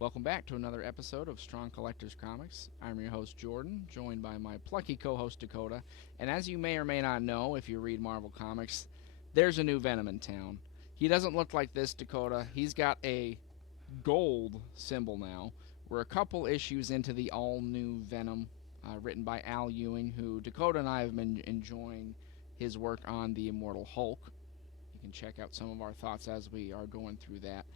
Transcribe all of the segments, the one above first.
Welcome back to another episode of Strong Collectors Comics. I'm your host Jordan, joined by my plucky co-host Dakota. And as you may or may not know, if you read Marvel Comics, there's a new Venom in town. He doesn't look like this, Dakota. He's got a gold symbol now. We're a couple issues into the All New Venom, written by Al Ewing, who Dakota and I have been enjoying his work on the Immortal Hulk. You can check out some of our thoughts as we are going through that.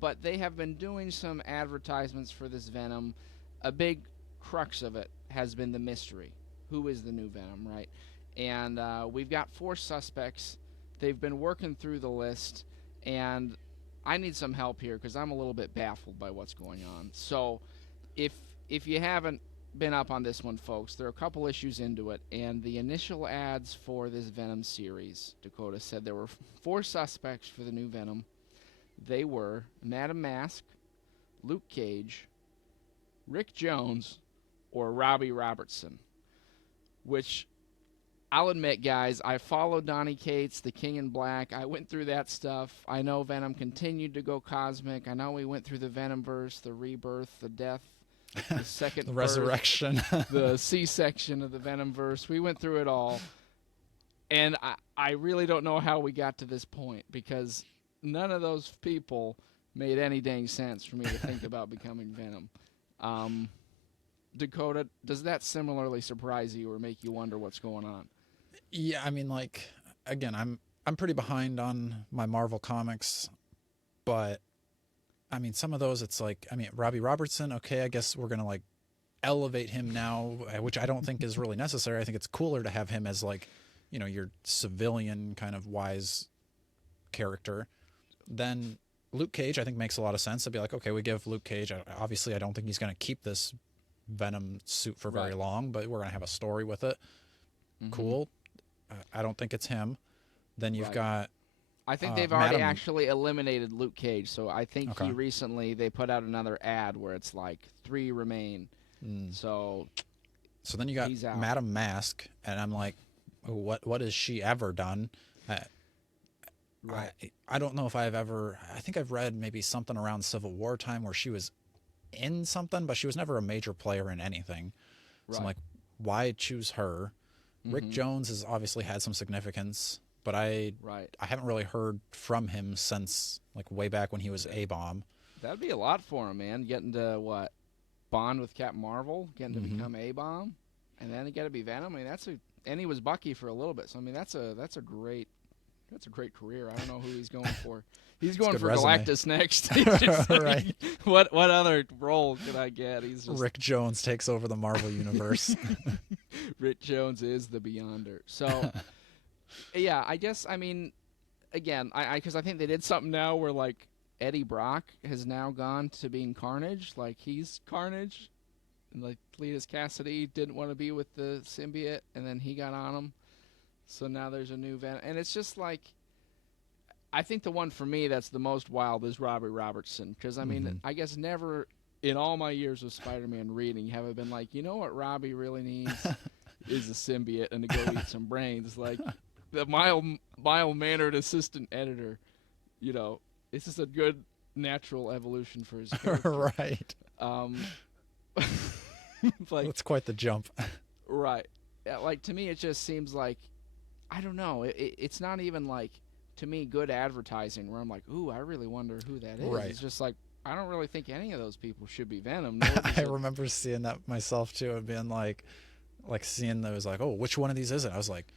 But they have been doing some advertisements for this Venom. A big crux of it has been the mystery. Who is the new Venom, right? And we've got 4 suspects. They've been working through the list, and I need some help here because I'm a little bit baffled by what's going on. So if you haven't been up on this one, folks, there are a couple issues into it, and the initial ads for this Venom series, Dakota said there were 4 suspects for the new Venom. They were Madam Mask, Luke Cage, Rick Jones, or Robbie Robertson. Which, I'll admit, guys, I followed Donny Cates, The King in Black. I went through that stuff. I know Venom continued to go cosmic. I know we went through the Venomverse, the rebirth, the death, the second the birth, resurrection, the C-section of the Venomverse. We went through it all. And I really don't know how we got to this point, because none of those people made any dang sense for me to think about becoming Venom. Dakota, does that similarly surprise you or make you wonder what's going on? Yeah, I mean, like, again, I'm pretty behind on my Marvel comics, but I mean, some of those, it's like, I mean, Robbie Robertson, okay, I guess we're gonna like elevate him now, which I don't think is really necessary. I think it's cooler to have him as like, you know, your civilian kind of wise character. Then Luke Cage, I think, makes a lot of sense. To be like, okay, we give Luke Cage, obviously I don't think he's going to keep this Venom suit for very long, but we're going to have a story with it. Mm-hmm. Cool. I don't think it's him. Then you've got... I think they've already actually eliminated Luke Cage, so I think he recently, they put out another ad where it's like 3 remain. So then you got Madam Mask, and I'm like, what has she ever done? I don't know if I think I've read maybe something around Civil War time where she was in something, but she was never a major player in anything. So I'm like, why choose her? Rick Jones has obviously had some significance, but I haven't really heard from him since like way back when he was A-Bomb. That'd be a lot for him, man. Getting to bond with Captain Marvel, getting to become A-Bomb, and then he got to be Venom. I mean, and he was Bucky for a little bit. So I mean, that's a great career. I don't know who he's going for. He's going for resume. Galactus next. Right. What other role could I get? He's just... Rick Jones takes over the Marvel universe. Rick Jones is the Beyonder. So, yeah, I guess, I mean, again, because I think they did something now where, like, Eddie Brock has now gone to being Carnage. Like, he's Carnage. And, like, Cletus Cassidy didn't want to be with the symbiote, and then he got on him. So now there's a new Venom. And it's just like, I think the one for me that's the most wild is Robbie Robertson. Because, I mean, I guess never in all my years of Spider-Man reading have I been like, you know what Robbie really needs is a symbiote and to go eat some brains. Like, the mild-mannered assistant editor, you know, it's just a good natural evolution for his character. Right. Like, that's quite the jump. Right. Like, to me, it just seems like, I don't know. It's not even like, to me, good advertising where I'm like, ooh, I really wonder who that is. Right. It's just like, I don't really think any of those people should be Venom. I remember seeing that myself too, and being like seeing those, like, oh, which one of these is it? I was like,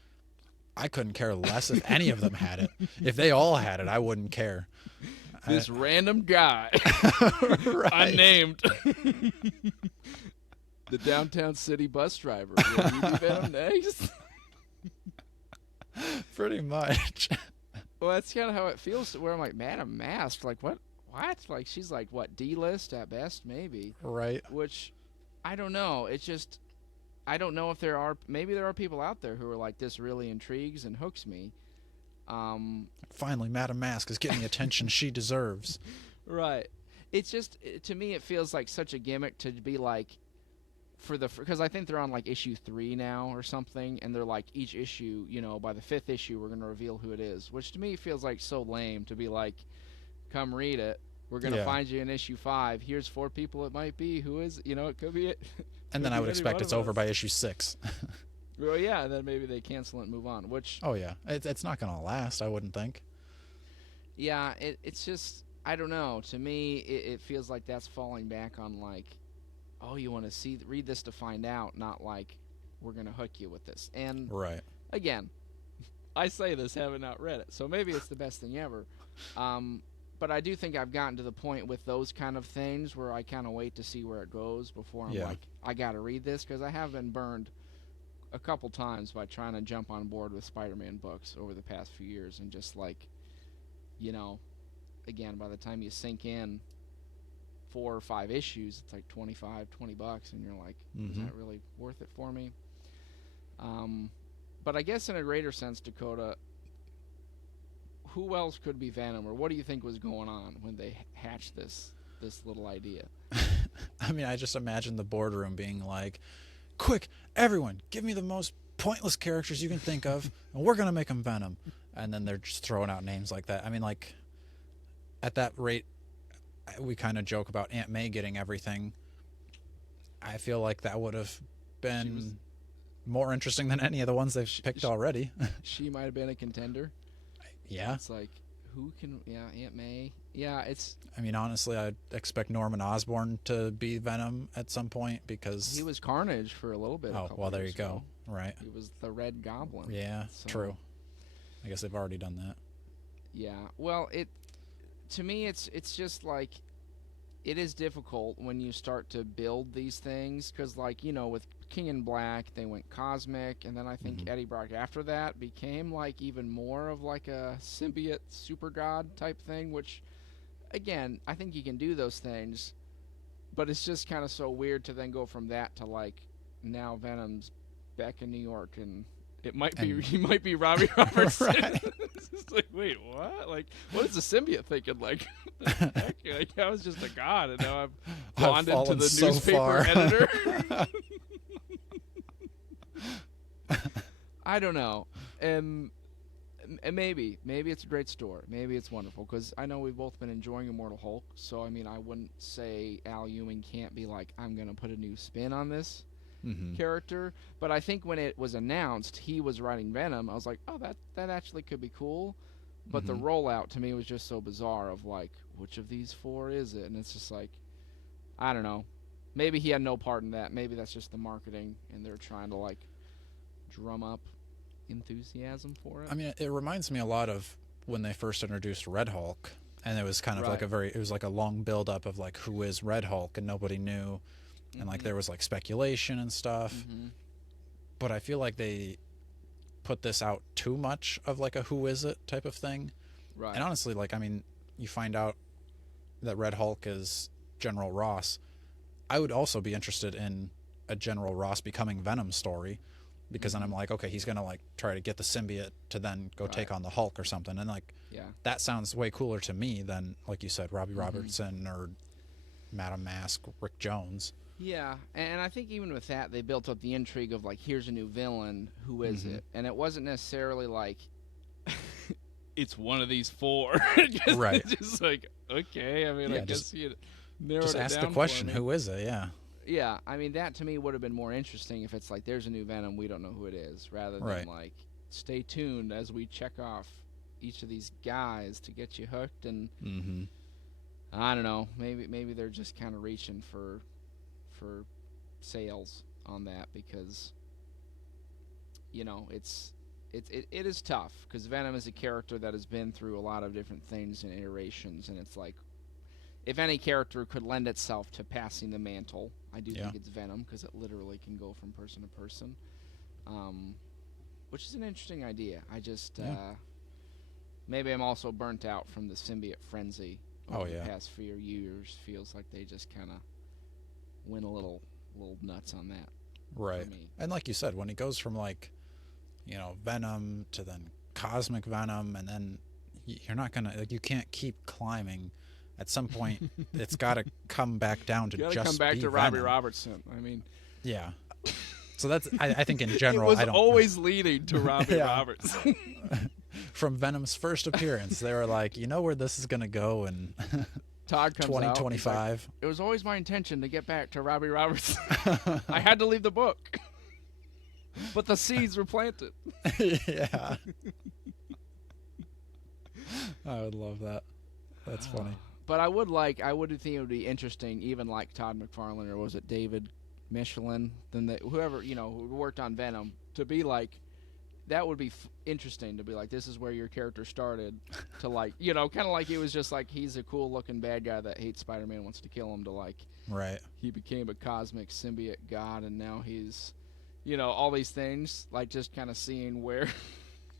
I couldn't care less if any of them had it. If they all had it, I wouldn't care. This random guy, unnamed, the downtown city bus driver. Will you be Venom next? Pretty much. Well, that's kind of how it feels. Where I'm like, Madam Mask, like what? Like, she's like, what, D-list at best, maybe. Right. Which, I don't know. It's just, I don't know if maybe there are people out there who are like, this really intrigues and hooks me. Finally, Madam Mask is getting the attention she deserves. Right. It's just, to me, it feels like such a gimmick to be like, because I think they're on like issue 3 now or something, and they're like, each issue, you know, by the 5th issue we're going to reveal who it is, which to me feels like so lame to be like, come read it, We're going to find you in issue 5. Here's 4 people it might be. Who is, it could be it. And then I would expect it's over by issue 6. Well, yeah, and then maybe they cancel it and move on, which... Oh, yeah. It's not going to last, I wouldn't think. Yeah, it's just, I don't know. To me, it feels like that's falling back on, like, oh, you want to read this to find out, not like, we're going to hook you with this. And, right. Again, I say this having not read it, so maybe it's the best thing ever. But I do think I've gotten to the point with those kind of things where I kind of wait to see where it goes before I'm like, I got to read this, because I have been burned a couple times by trying to jump on board with Spider-Man books over the past few years, and just like, again, by the time you sink in 4 or 5 issues, it's like $20 and you're like, is that really worth it for me? But I guess in a greater sense, Dakota, who else could be Venom, or what do you think was going on when they hatched this little idea? I mean, I just imagine the boardroom being like, quick, everyone, give me the most pointless characters you can think of, and we're going to make them Venom. And then they're just throwing out names like that. I mean, like, at that rate, we kind of joke about Aunt May getting everything. I feel like that would have been more interesting than any of the ones they've picked already. She might have been a contender. Yeah. It's like, who can... Yeah, Aunt May. Yeah, it's... I mean, honestly, I'd expect Norman Osborn to be Venom at some point, because... He was Carnage for a little bit. Oh, well, there you go. Right. He was the Red Goblin. Yeah, true. I guess they've already done that. Yeah. Well, to me, it's just like... It is difficult when you start to build these things, because, like, with King in Black, they went cosmic, and then I think Eddie Brock after that became, like, even more of, like, a symbiote super god type thing, which, again, I think you can do those things, but it's just kind of so weird to then go from that to, like, now Venom's back in New York, and he might be Robbie Robertson. Right. It's like, wait, what? Like, what is the symbiote thinking? Like, heck? Like, I was just a god, and now I've bonded to the newspaper editor. I don't know, and maybe it's a great story. Maybe it's wonderful, because I know we've both been enjoying Immortal Hulk. So I mean, I wouldn't say Al Ewing can't be like, I'm gonna put a new spin on this character. But I think when it was announced he was writing Venom, I was like, oh, that actually could be cool. But the rollout to me was just so bizarre of like, which of these 4 is it? And it's just like, I don't know. Maybe he had no part in that. Maybe that's just the marketing, and they're trying to like drum up enthusiasm for it. I mean, it reminds me a lot of when they first introduced Red Hulk, and it was kind of like it was like a long build up of like, who is Red Hulk, and nobody knew, and like there was like speculation and stuff. But I feel like they put this out too much of like a who is it type of thing. Right. And honestly, like, I mean, you find out that Red Hulk is General Ross. I would also be interested in a General Ross becoming Venom story, because then I'm like, okay, he's gonna like try to get the symbiote to then go take on the Hulk or something, and like, that sounds way cooler to me than, like you said, Robbie Robertson or Madame Mask, Rick Jones. Yeah, and I think even with that, they built up the intrigue of like, here's a new villain, who is it? And it wasn't necessarily like, it's one of these 4. Right. It's just like, okay, I mean, I guess you narrowed it down. Just ask the question, who is it? Yeah. Yeah, I mean, that to me would have been more interesting if it's like, there's a new Venom, we don't know who it is, rather than like, stay tuned as we check off each of these guys to get you hooked. And I don't know, maybe they're just kind of reaching for sales on that, because it is tough, because Venom is a character that has been through a lot of different things and iterations, and it's like, if any character could lend itself to passing the mantle, I do think it's Venom, because it literally can go from person to person, which is an interesting idea. I just maybe I'm also burnt out from the symbiote frenzy over the past few years. Feels like they just kind of went a little nuts on that. Right. And like you said, when he goes from like, Venom to then Cosmic Venom, and then you're not gonna, like, you can't keep climbing. At some point, it's got to come back down to just be Venom. Come back to Robbie Robertson. I mean, yeah. So that's, I think in general, it was always leading to Robbie Robertson. From Venom's first appearance, they were like, you know where this is gonna go, and Todd comes out. 2025. Like, it was always my intention to get back to Robbie Robertson. I had to leave the book. But the seeds were planted. Yeah. I would love that. That's funny. But I would think it would be interesting, even like Todd McFarlane, or was it David Michelin, whoever, who worked on Venom, to be like, that would be interesting to be like, this is where your character started, to like, kind of like he was just like, he's a cool looking bad guy that hates Spider-Man, wants to kill him, to like, right. He became a cosmic symbiote god, and now he's, all these things, like just kind of seeing where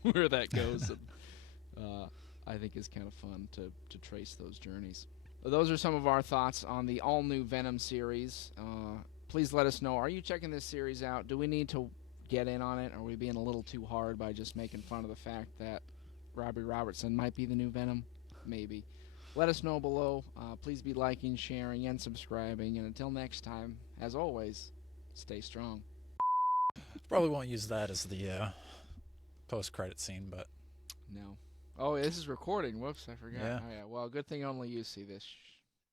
that goes. And, I think is kind of fun to trace those journeys. Those are some of our thoughts on the All New Venom series. Please let us know, are you checking this series out? Do we need to get in on it? Are we being a little too hard by just making fun of the fact that Robbie Robertson might be the new Venom? Maybe. Let us know below. Please be liking, sharing, and subscribing. And until next time, as always, stay strong. Probably won't use that as the post-credit scene, but... No. Oh, this is recording. Whoops, I forgot. Yeah. Oh, yeah. Well, good thing only you see this.